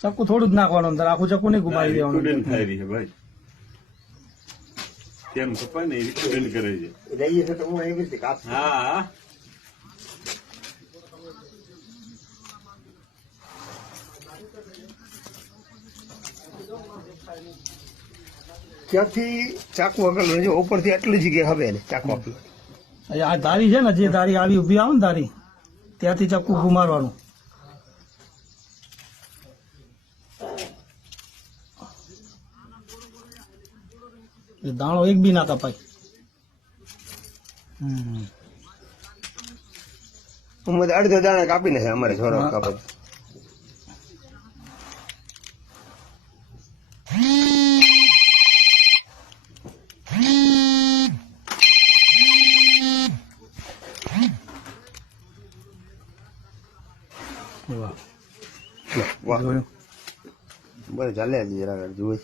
ચક્કુ થોડું જ નાખવાનું અંદર, આખું ચક્કુ નહીં ઘુમાવી દેવાનું. સ્ટુડન્ટ થાય રહી છે ભાઈ, કેમ કપાય ને એ સ્ટુડન્ટ કરે છે. લઈએ છે તો હું એવી રીતે કાપ. હા ક્યાંથી ચાકુ આગળ જો ઉપરથી આટલી જગ્યા હવે ને ચાકુ આપી. આ ધારી છે ને, જે ધારી આવી ઉભી આવે ને ધારી, ત્યાંથી ચક્કુ ઘુમારવાનું. દાણો એક બી ના કપાય. અડધો દાણા કાપી નાખે અમારે છોરા કાપે. વાહ બસ ચાલે જરા જોઈ.